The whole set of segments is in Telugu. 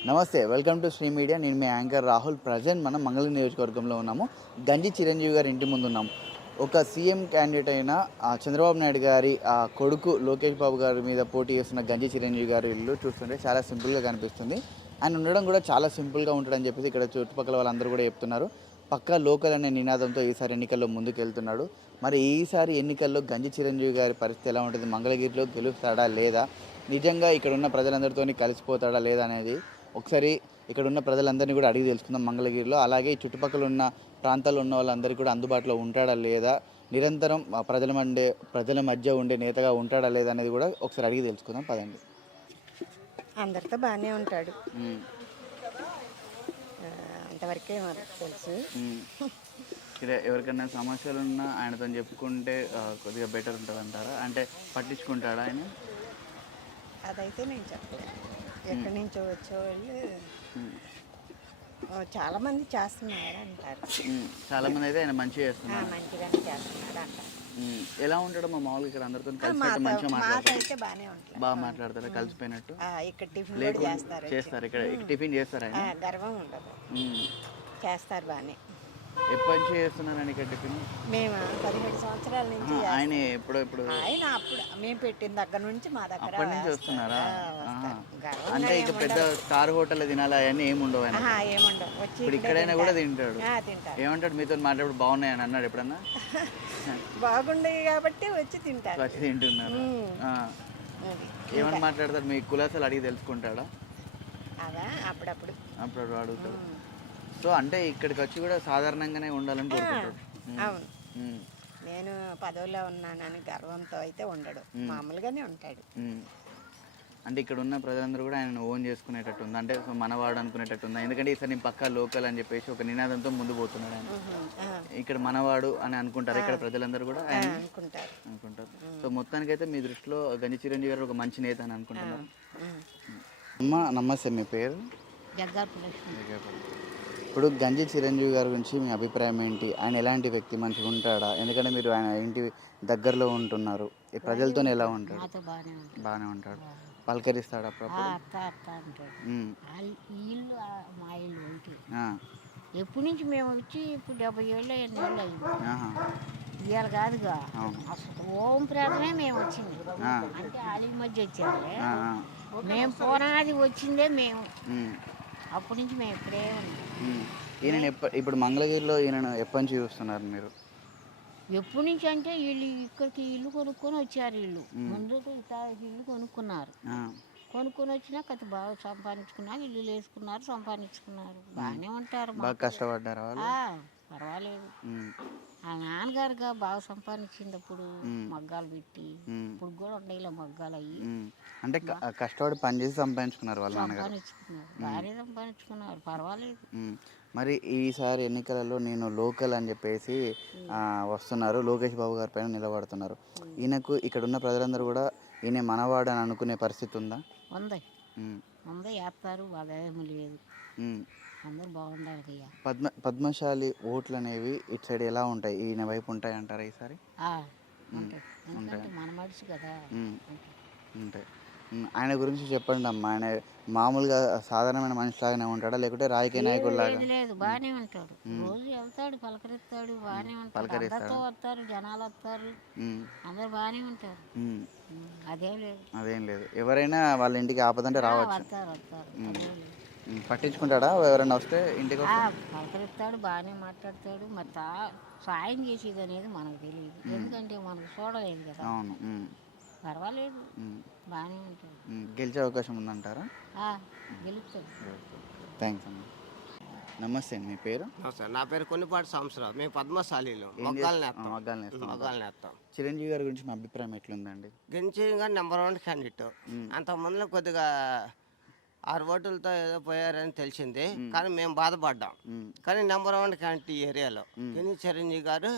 నమస్తే వెల్కమ్ టు శ్రీ మీడియా. నేను మీ యాంకర్ రాహుల్. ప్రజెంట్ మనం మంగళ నియోజకవర్గంలో ఉన్నాము. గంజి చిరంజీవి గారి ఇంటి ముందు ఉన్నాం ఒక సీఎం క్యాండిడేట్ అయిన చంద్రబాబు నాయుడు గారి ఆ, కొడుకు లోకేష్ బాబు గారి మీద పోటీ చేస్తున్న గంజి చిరంజీవి గారి ఇల్లు చూస్తుంటే చాలా సింపుల్గా కనిపిస్తుంది. ఆయన ఉండడం కూడా చాలా సింపుల్గా ఉంటాడని చెప్పేసి ఇక్కడ చుట్టుపక్కల వాళ్ళందరూ కూడా చెప్తున్నారు. పక్కా లోకల్ అనే నినాదంతో ఈసారి ఎన్నికల్లో ముందుకెళ్తున్నాడు. మరి ఈసారి ఎన్నికల్లో గంజి చిరంజీవి గారి పరిస్థితి ఎలా ఉంటుంది? మంగళగిరిలో గెలుస్తాడా లేదా? నిజంగా ఇక్కడ ఉన్న ప్రజలందరితో కలిసిపోతాడా లేదా అనేది ఒకసారి ఇక్కడ ఉన్న ప్రజలందరినీ కూడా అడిగి తెలుసుకుందాం మంగళగిరిలో. అలాగే ఈ చుట్టుపక్కల ఉన్న ప్రాంతాల్లో ఉన్న వాళ్ళందరికీ కూడా అందుబాటులో ఉంటాడా లేదా? నిరంతరం ప్రజల మండే ప్రజల మధ్య ఉండే నేతగా ఉంటాడా లేదా అనేది కూడా ఒకసారి అడిగి తెలుసుకుందాం. పదండి. అందరితో బాగానే ఉంటాడు. అంతవరకే తెలుసు. ఎవరికైనా సమస్యలు ఉన్నా ఆయనతో చెప్పుకుంటే కొద్దిగా బెటర్ ఉంటుంది అంటారా అంటే పట్టించుకుంటాడా ఆయన? అదైతే నేను చెప్పలేను. ఎక్కడి నుంచో వచ్చే వాళ్ళు ఉమ్, ఓ, చాలా మంది చేస్తున్నారు అంటారు. చాలా మంది అయితే ఆయన మంచిగా చేస్తున్నారు. మంచిగానే చేస్తున్నారు అంటారు ఎలా ఉంటాడో మా మామూలుగా ఇక్కడ అందరితో మాతో మంచిగా మాట్లాడతారు బాగా మాట్లాడతారా కలిసిపోయినట్టు? ఇక్కడ టిఫిన్ చేస్తారు. చేస్తారు. ఇక్కడ టిఫిన్ చేస్తారు ఆయన? గర్వం ఉండదు. చేస్తారు బాగానే. ఎప్పటి నుంచి చేస్తున్నారండి ఇక్కడ టిఫిన్? మేము? పదిహేడు సంవత్సరాల నుంచి ఆయన ఎప్పుడో ఇప్పుడు ఆయన అప్పుడు మేము పెట్టిన దగ్గర నుంచి మా దగ్గర అప్పటి నుంచి. వస్తున్నారా? అంటే ఇక పెద్ద స్టార్ హోటల్ తినాలి? అవన్నీ ఏమి ఉండవు ఆయన ఏముండవు. వచ్చి ఇప్పుడు ఇక్కడైనా కూడా తింటాడు. ఏమంటాడు? మీతో మాట్లాడు బాగున్నాయని అన్నాడు ఎప్పుడన్నా? బాగుండేవి కాబట్టి వచ్చి తింటారు వచ్చి తింటున్నారు. ఏమని మాట్లాడతాడు మీ కులాసాలు అడిగి తెలుసుకుంటాడా? అదా అప్పుడప్పుడు. అప్పుడు అడుగుతాడు. సో అంటే ఇక్కడికి వచ్చి కూడా సాధారణంగానే ఉండాలని కోరుకుంటాడు. అవును. నేను పదవిలో ఉన్నానని గర్వంతో అయితే ఉండడు. మామూలుగానే ఉంటాడు. అంటే ఇక్కడ ఉన్న ప్రజలందరూ కూడా ఆయన ఓన్ చేసుకునేటట్టు ఉంది. అంటే సో మనవాడు అనుకునేటట్టు ఉంది. ఎందుకంటే ఈసారి నేను పక్కా లోకల్ అని చెప్పేసి ఒక నినాదంతో ముందు పోతున్నాడు ఆయన. ఇక్కడ మనవాడు అని అనుకుంటారు. ఇక్కడ ప్రజలందరూ కూడా ఆయన అనుకుంటారు. అనుకుంటారు. సో మొత్తానికైతే మీ దృష్టిలో గంజి చిరంజీవి గారు ఒక మంచి నేత అని అనుకుంటున్నారు. అమ్మ నమస్తే. మీ పేరు? జగ్గాపు ఇప్పుడు గంజి చిరంజీవి గారి గురించి మీ అభిప్రాయం ఏంటి? ఆయన ఎలాంటి వ్యక్తి మంచిగా ఉంటాడా? ఎందుకంటే మీరు ఆయన ఇంటి దగ్గరలో ఉంటున్నారు. ఈ ప్రజలతో ఎలా ఉంటాడు? నాతో బాగానే ఉంటాడు. బాగానే ఉంటాడు. పలకరిస్తాడు అప్పుడప్పుడు? అత్త అత్త అంటాడు. ఉమ్. ఈ ఇల్లు ఆ, మా ఇల్లు ఒకటి ఆ. ఎప్పటి నుంచి మేము వచ్చి ఇప్పుడు డెబ్బై ఏళ్ళు ఎన్ని ఏళ్ళు అయింది ఆహా. ఇవాళ కాదుగా. అవును. అసలు ఓం ప్రార్థనే మేము వచ్చింది. ఆ. అంటే వాళ్ళ మధ్య వచ్చారు. ఆ, ఆ. మేము పోనాది వచ్చిందే మేము. ఉమ్. అప్పటి నుంచి మేము ఇక్కడే ఉన్నాం. ఈయన ఇప్పుడు మంగళగిరిలో ఈయనను ఎప్పటి నుంచి చూస్తున్నారు మీరు? ఎప్పటి నుంచి అంటే వీళ్ళు ఇక్కడికి ఇల్లు కొనుక్కొని వచ్చారు వీళ్ళు. ముందు ఇల్లు కొనుక్కున్నారు. కొనుక్కొని వచ్చినా కథ బాగా సంపాదించుకున్నారు ఇల్లు వేసుకున్నారు సంపాదించుకున్నారు. బాగానే ఉంటారు బాగా కష్టపడ్డారు పర్వాలేదు. ఆ నాన్నగారుగా బాగా సంపాదించింది అప్పుడు మగ్గాలు పెట్టి. ఇప్పుడు కూడా ఉండేలా మగ్గాలు అయ్యి. అంటే కష్టపడి పనిచేసి సంపాదించుకున్నారు వాళ్ళ సంపాదించుకున్నారు. బాగానే సంపాదించుకున్నారు. పర్వాలేదు. మరి ఈసారి ఎన్నికలలో నేను లోకల్ అని చెప్పేసి వస్తున్నారు. లోకేష్ బాబు గారి పైన నిలబడుతున్నారు. ఈయనకు ఇక్కడ ఉన్న ప్రజలందరూ కూడా ఈయన మనవాడు అని అనుకునే పరిస్థితి ఉందా? ఉంది. ఉంది వేస్తారు బాగా ఏమీ లేదు. అందరూ బాగుండాలి పద్మ పద్మశాలి ఓట్లు అనేవి ఇటు సైడ్ ఎలా ఉంటాయి? ఈయన వైపు ఉంటాయి అంటారా ఈసారి? మన మనిషి కదా. ఉంటాయి. ఆయన గురించి చెప్పండి అమ్మా. ఆయన మామూలుగా సాధారణమైన మనిషిలాగానే ఉంటాడా? లేకుంటే రాజకీయ నాయకుడిలాగా? లేదు లేదు. బాగానే ఉంటాడు. రోజు వెళ్తాడు పలకరిస్తాడు బాగానే ఉంటాడు. అందరితో వస్తారు జనాలు వస్తారు. అందరు బాగానే ఉంటారు. అదేం లేదు. అదేం లేదు. ఎవరైనా వాళ్ళ ఇంటికి ఆపదంటే రావచ్చు. వస్తారు వస్తారు. పట్టించుకుంటాడా? ఎవరైనా వస్తే ఇంటికి పలకరిస్తాడు బాగానే మాట్లాడతాడు. మరి తా- సాయం చేసేది అనేది మనకు తెలియదు. ఎందుకంటే మనకు చూడలేదు కదా. అవును. పర్వాలేదు. బాగానే ఉంటాడు ఉమ్. గెలిచే అవకాశం ఉందంటారా? ఆ, గెలుస్తాడు థ్యాంక్స్ అమ్మా. నమస్తే అండి మీ పేరు? నమస్తే నా పేరు కొన్నిపాటి సంవత్సరం మేము పద్మశాలీలు. మొగ్గాలు నేస్తాం మగ్గాలు నేస్తాం. మొగ్గాలు నేస్తాం చిరంజీవి గారి గురించి మీ అభిప్రాయం ఎట్లుందండి? గెలిచిగా నెంబర్ వన్ క్యాండిడేట్ అంత ముందులో కొద్దిగా ఆరు ఓటులతో ఏదో పోయారని తెలిసింది. కానీ మేము బాధపడ్డాం. కానీ నెంబర్ వన్ క్యాండిడేట్ ఈ ఏరియాలో. కెని Chiranjeevi garu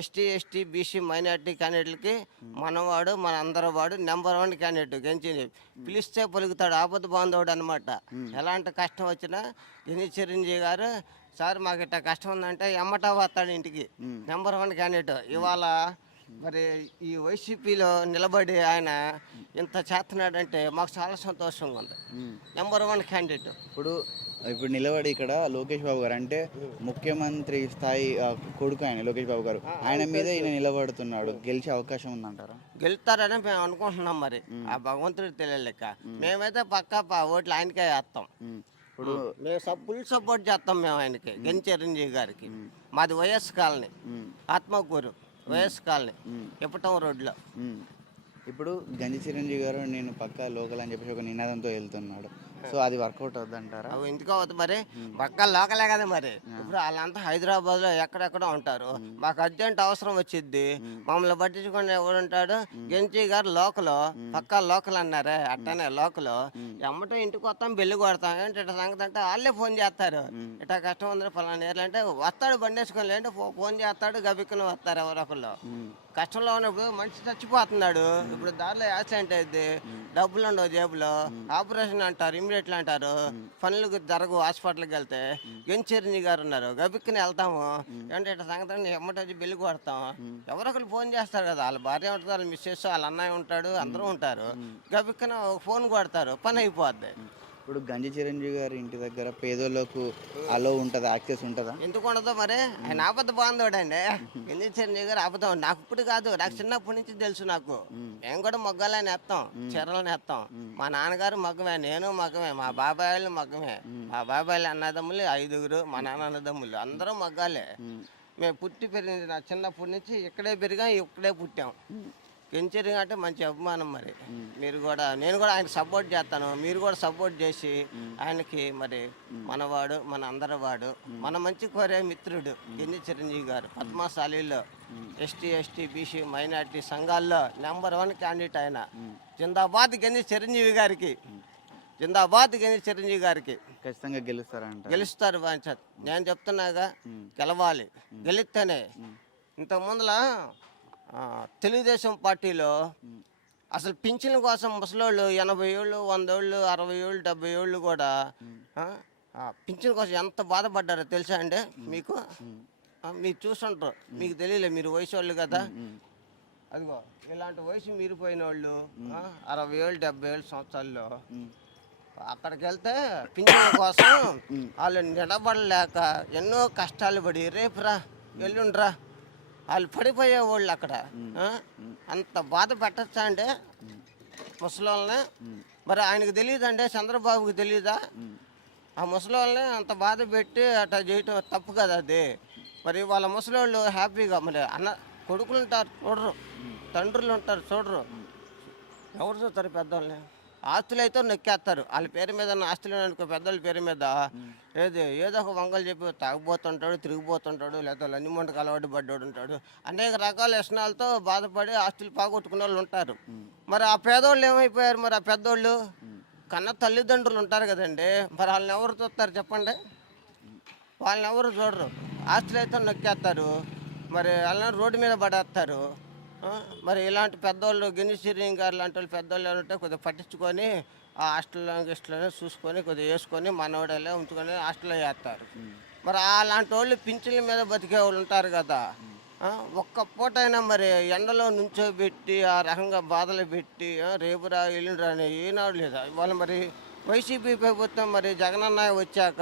ST ST BC minority క్యాండిడేట్లకి మనవాడు మన అందరి వాడు నెంబర్ వన్ క్యాండిడేట్ గెలిచింది. పిలిస్తే పలుకుతాడు ఆపద బాంధవుడు అనమాట ఎలాంటి కష్టం వచ్చినా కెని చిరంజీవి గారు సార్ మాకు ఇట్లా కష్టం ఉందంటే ఎమ్మటా వస్తాడు ఇంటికి. నెంబర్ వన్ క్యాండిడేట్ ఇవాళ మరి ఈ వైసీపీలో నిలబడి ఆయన ఇంత చేస్తున్నాడంటే మాకు చాలా సంతోషంగా ఉంది. నెంబర్ వన్ క్యాండిడేట్ ఇప్పుడు ఇప్పుడు నిలబడి ఇక్కడ లోకేష్ బాబు గారు అంటే ముఖ్యమంత్రి స్థాయి కొడుకు ఆయన లోకేష్ బాబు గారు. ఆయన మీద ఈయన నిలబడుతున్నాడు. గెలిచే అవకాశం ఉందంటారా? గెలుస్తారని మేము అనుకుంటున్నాం మరి. ఆ భగవంతుడికి తెలియలేక. మేమైతే పక్కా ఓట్లు ఆయనకే వేస్తాం. ఇప్పుడు మేము. ఫుల్ సపోర్ట్ చేస్తాం మేము ఆయనకి. గెన్ చిరంజీవి గారికి. మాది YS colony. Atmakur. YS colony. Ippatam రోడ్లో. ఇప్పుడు గంజి చిరంజీవి గారు నేను పక్కా లోకల్ అని చెప్పేసి ఒక నినాదంతో వెళ్తున్నాడు సో అది వర్కౌట్ అవుద్దంటారా అవి ఎందుకు అవుతుంది మరి? పక్క లోకలే కదా మరి. ఇప్పుడు వాళ్ళంతా హైదరాబాద్లో ఎక్కడెక్కడ ఉంటారు. మాకు అర్జెంట్ అవసరం వచ్చింది మమ్మల్ని పట్టించుకుని ఎవరు ఉంటాడు? గెంచి గారు లోకల్. పక్కా లోకల్ అన్నారే అట్టనే లోకల్. ఎమ్మటం ఇంటికి వస్తాం బెల్లి కొడతాం. ఏంటి ఇట్లా సంగతి అంటే వాళ్ళే ఫోన్ చేస్తారు. ఇట్లా కష్టం ఉంది ఫలానా ఏర్లు అంటే వస్తాడు బండి వేసుకొని లేంటే ఫో- ఫోన్ చేస్తాడు గబిక్కుని వస్తారు ఎవరొకళ్ళు. కష్టంలో ఉన్నప్పుడు మనిషి చచ్చిపోతున్నాడు. ఇప్పుడు దారిలో యాక్సిడెంట్ అయింది. డబ్బులు ఉండవు జేబులో. ఆపరేషన్ అంటారు ఇమీడియట్లు అంటారు. పనులు జరగవు హాస్పిటల్కి వెళ్తే. గెంచిరంజి గారు ఉన్నారు. గబిక్కుని వెళ్తాము. అంటే ఇట్లా సంగతి? ఎమ్మటొచ్చి బిల్లు కొడతాం. ఎవరొకరు ఫోన్ చేస్తారు కదా. వాళ్ళ భార్య ఉంటుంది వాళ్ళ మిస్సెస్ వాళ్ళ అన్నయ్య ఉంటాడు అందరూ ఉంటారు. గబిక్కున ఫోన్ కొడతారు. పని అయిపోద్ది. ఇప్పుడు గంజి చిరంజీవి గారి ఇంటి దగ్గర పేదోళ్ళకు అలో ఉంటుందా యాక్సెస్ ఉంటుందా? ఎందుకు ఉండదో మరి? ఆయన ఆపద బాగుందోడండి ఎందుకు చిరంజీవి గారు ఆపదాం నాకు ఇప్పుడు కాదు నాకు చిన్నప్పటి నుంచి తెలుసు నాకు. మేము కూడా మొగ్గలని వేస్తాం చీరలను వేస్తాం మా నాన్నగారు మగ్గమే నేను మగ్గమే మా బాబాయ్ వాళ్ళు మగ్గమే మా బాబాయ్ అన్నదమ్ములు ఐదుగురు మా నాన్న అన్నదమ్ములు. అందరూ మగ్గాలే. మేము పుట్టి పెరిగింది నా చిన్నప్పటి నుంచి ఇక్కడే పెరిగాం ఇక్కడే పుట్టాం. పెంచరు అంటే మంచి అభిమానం మరి. మీరు కూడా నేను కూడా ఆయన సపోర్ట్ చేస్తాను. మీరు కూడా సపోర్ట్ చేసి ఆయనకి మరి మనవాడు మన అందరి వాడు మన మంచి కోరే మిత్రుడు గిన్ని చిరంజీవి గారు. పద్మశాలిలో ఎస్టీ ఎస్టీ బీసీ మైనార్టీ సంఘాల్లో నెంబర్ వన్ క్యాండిడేట్ ఆయన. జిందాబాద్ గంజి చిరంజీవి గారికి. జిందాబాద్ గంజి చిరంజీవి గారికి. ఖచ్చితంగా గెలుస్తారంట. గెలుస్తారు నేను చెప్తున్నాగా గెలవాలి. గెలిస్తేనే. ఇంత ముందల తెలుగుదేశం పార్టీలో అసలు పింఛన్ కోసం ముసలోళ్ళు ఎనభై ఏళ్ళు వంద ఏళ్ళు అరవై ఏళ్ళు డెబ్బై ఏళ్ళు కూడా పింఛన్ కోసం ఎంత బాధపడ్డారో తెలుసా అండి మీకు? మీరు చూసుంటారు మీకు తెలియలే మీరు వయసు వాళ్ళు కదా. అదిగో ఇలాంటి వయసు మీరిపోయిన వాళ్ళు ఆ, అరవై ఏళ్ళు డెబ్బై ఏళ్ళు సంవత్సరాల్లో అక్కడికి వెళ్తే పింఛన్ కోసం వాళ్ళు నిలబడలేక ఎన్నో కష్టాలు పడి రేపురా ఎల్లుండ్రా వాళ్ళు పడిపోయే వాళ్ళు అక్కడ? అంత బాధ పెట్టచ్చా అంటే ముసలోళ్ళని? మరి ఆయనకు తెలియదండి చంద్రబాబుకి తెలియదా ఆ ముసలోళ్ళని అంత బాధ పెట్టి అట్లా చేయటం తప్పు కదా అది. మరి వాళ్ళ ముసలోళ్ళు హ్యాపీగా మరి అన్న కొడుకులు ఉంటారు చూడరు. తండ్రులు ఉంటారు చూడరు. ఎవరు చూస్తారు పెద్దోళ్ళని? ఆస్తులు అయితే నొక్కేస్తారు. వాళ్ళ పేరు మీద ఆస్తులు అనుకో పెద్దోళ్ళ పేరు మీద ఏది ఏదో ఒక వంగలు చెప్పి తాగిపోతుంటాడు తిరిగిపోతుంటాడు లేదా లంజిమంటకు అలవాటు పడ్డాడు ఉంటాడు అనేక రకాల వ్యసనాలతో బాధపడి ఆస్తులు పోగొట్టుకునే వాళ్ళు ఉంటారు. మరి ఆ పేదోళ్ళు ఏమైపోయారు? మరి ఆ పెద్దోళ్ళు? కన్న తల్లిదండ్రులు ఉంటారు కదండి. మరి వాళ్ళని ఎవరు చూస్తారు చెప్పండి? వాళ్ళని ఎవరు చూడరు? ఆస్తులు అయితే నొక్కేస్తారు. మరి వాళ్ళని రోడ్డు మీద పడేస్తారు. మరి ఇలాంటి పెద్దోళ్ళు గిన్ని గారు లాంటి వాళ్ళు పెద్దోళ్ళు ఉంటే కొద్దిగా పట్టించుకొని ఆ హాస్టల్లో గిస్టల్లో చూసుకొని కొద్దిగా వేసుకొని మనవడలే ఉంచుకొని హాస్టల్లో వేస్తారు మరి అలాంటి వాళ్ళు పింఛన్ల మీద బతికే వాళ్ళు ఉంటారు కదా. ఒక్క పూటైనా మరి ఎండలో నుంచోబెట్టి ఆ రకంగా బాధలు పెట్టి రేపురా ఎల్లుండ్రా అని ఏనాడు లేదా? వాళ్ళు మరి వైసీపీ ప్రభుత్వం మరి జగనన్న వచ్చాక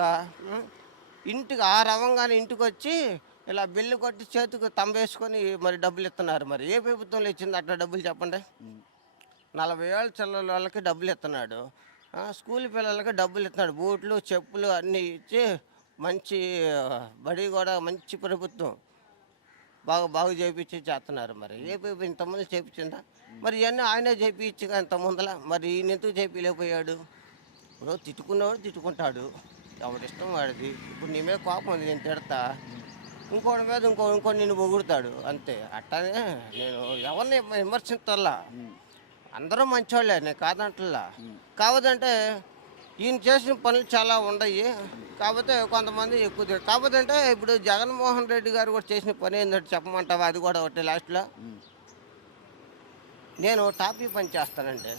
ఇంటికి ఆ రవంగానే ఇంటికి వచ్చి ఇలా బిల్లు కొట్టి చేతికి తంబేసుకొని మరి డబ్బులు ఇస్తున్నారు మరి. ఏ ప్రభుత్వంలో ఇచ్చింది అట్లా డబ్బులు చెప్పండి? నలభై ఏళ్ళ చిల్లల వాళ్ళకి డబ్బులు ఇస్తున్నాడు. స్కూల్ పిల్లలకి డబ్బులు ఇస్తున్నాడు. బూట్లు చెప్పులు అన్నీ ఇచ్చి మంచి బడి కూడా మంచి ప్రభుత్వం బాగా బాగు చేయించి చేస్తున్నారు మరి. ఏ ప్రభుత్వం ఇంతమంది చేయించిందా మరి ఇవన్నీ ఆయనే చేయించి ఇంత ముందల మరి ఈయన ఎందుకు చేపించలేకపోయాడు? ఇప్పుడు తిట్టుకున్నవాడు తిట్టుకుంటాడు. ఎవడిష్టం వాడిది. ఇప్పుడు నీ మీద కోపం ఉంది నేను తిడతా. ఇంకోటి మీద ఇంకో ఇంకో నిన్ను పొగుడుతాడు. అంతే. అట్టనే నేను ఎవరిని విమర్శించాలా అందరూ మంచోళ్ళే నేను కాదంటలా. కావదంటే ఈయన చేసిన పనులు చాలా ఉన్నాయి కాకపోతే కొంతమంది ఎక్కువ కాకపోతే అంటే ఇప్పుడు జగన్మోహన్ రెడ్డి గారు కూడా చేసిన పని ఏంటంటే చెప్పమంటావా? అది కూడా ఒకటి లాస్ట్లో. నేను టాపీ పని చేస్తానండి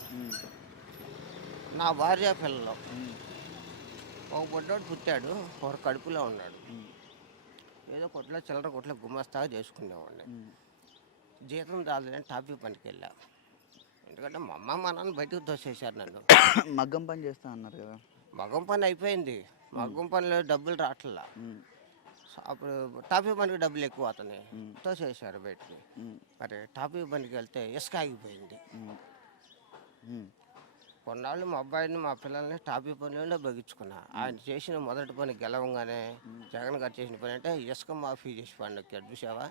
నా భార్య పిల్లలు. ఒక బుడ్డోడు పుట్టాడు. ఒక కడుపులో ఉన్నాడు. ఏదో కొట్లో చిల్లర కొట్లో గుమ్మస్తాగా చేసుకునేవాడిని. జీతం రాలేదని టాపిక్ పనికి వెళ్ళా ఎందుకంటే మా అమ్మ మా నాన్న బయటకు తోసేశారు నన్ను. మగ్గం పని చేస్తా అన్నారు కదా. మగం పని అయిపోయింది. మగం పనిలో డబ్బులు రావట్లా అప్పుడు టాపిక్ పనికి డబ్బులు ఎక్కువ అవుతున్నాయి మ్. తోసేశారు బయటికి. మరి టాపిక్ పనికి వెళ్తే ఇసుక ఆగిపోయింది. కొన్నాళ్ళు మా అబ్బాయిని మా పిల్లల్ని టాపిక్ పనిలో బగించుకున్నా ఆయన చేసిన మొదటి పని గెలవంగానే జగన్ గారు చేసిన పని అంటే ఇసుక మాఫీ చేసి పని నొక్కాడు చూసావా?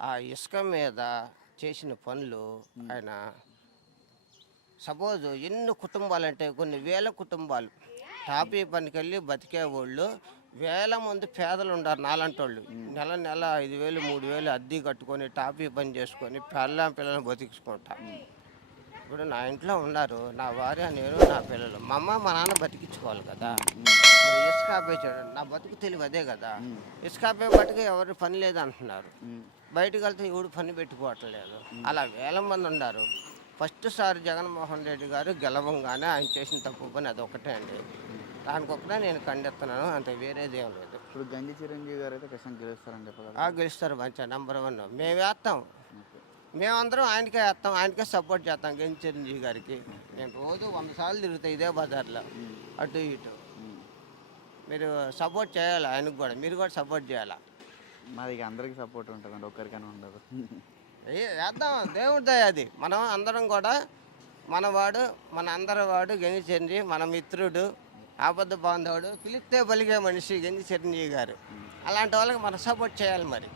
ఆ ఇసుక మీద చేసిన పనులు ఆయన సపోజ్ ఎన్ని కుటుంబాలు అంటే కొన్ని వేల కుటుంబాలు. టాపీ పనికి వెళ్ళి బతికే వాళ్ళు వేల మంది పేదలు ఉన్నారు నాలంటి వాళ్ళు నెల నెల ఐదు వేలు మూడు వేలు అద్దె కట్టుకొని టాపీ పని చేసుకొని పిల్ల పిల్లల్ని బతికించుకుంటా. ఇప్పుడు నా ఇంట్లో ఉన్నారు. నా భార్య నేను నా పిల్లలు. మా అమ్మ మా నాన్న బతికించుకోవాలి కదా. మరి ఇసుక ఆపేసాడు నా బతుకు తెలివి అదే కదా. ఇసుక ఆపే బట్టుకు ఎవరు పని లేదు అంటున్నారు బయటకు వెళ్తే ఎవడు పని పెట్టుకోవట్లేదు. అలా వేల మంది ఉన్నారు. ఫస్ట్ సారి జగన్మోహన్ రెడ్డి గారు గెలవంగానే ఆయన చేసిన తప్పు పని అది ఒకటే అండి దానికి ఒకటే నేను ఖండిస్తున్నాను. అంత వేరేది ఏం లేదు. ఇప్పుడు గంజి చిరంజీవి గారు అయితే ఖచ్చితంగా గెలుస్తారని చెప్పగలరు గెలుస్తారు మంచిగా. నెంబర్ వన్ మేము వేస్తాం మేమందరం ఆయనకే వేస్తాం ఆయనకే సపోర్ట్ చేస్తాం గెంజి చిరంజీవి గారికి. నేను రోజు వంద సార్లు తిరుగుతాయి ఇదే బజార్లో. అటు ఇటు. మీరు సపోర్ట్ చేయాలి ఆయనకు కూడా. మీరు కూడా సపోర్ట్ చేయాలి? మాది అందరికి సపోర్ట్ ఉంటుందండి ఒక్కరికైనా ఉండదు. ఏ వేద్దాం. దేవుడి దయ అది. మనం అందరం కూడా మనవాడు మన అందరి వాడు గంజి చిరంజీవి మన మిత్రుడు ఆపద బాంధవుడు పిలిస్తే పలిగే మనిషి గంజి చిరంజీవి గారు. అలాంటి వాళ్ళకి మనం సపోర్ట్ చేయాలి మరి.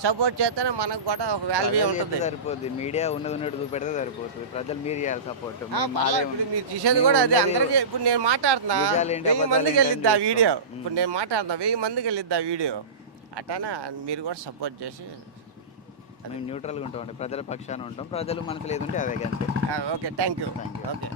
సపోర్ట్ చేస్తేనే మనకు కూడా ఒక వాల్యూ ఉంటుంది. సరిపోద్ది. మీడియా ఉన్నది ఉన్నట్టు చూపెడితే సరిపోతుంది. ప్రజలు మీరు చేయాలి సపోర్ట్ మీరు చూసేది కూడా అదే. అందరికీ ఇప్పుడు నేను మాట్లాడుతున్నా. వెయ్యి మందికి వెళ్ళిద్ది ఆ. వీడియో? ఇప్పుడు నేను మాట్లాడుతున్నా. వెయ్యి మందికి వెళ్ళిద్ది ఆ వీడియో? అట్లానే మీరు కూడా సపోర్ట్ చేసి మేము న్యూట్రల్గా ఉంటాం ప్రజల పక్షాన ఉంటాం. ప్రజలు మనసు లేదంటే అదే అంతే. Okay. Thank you Thank you. Okay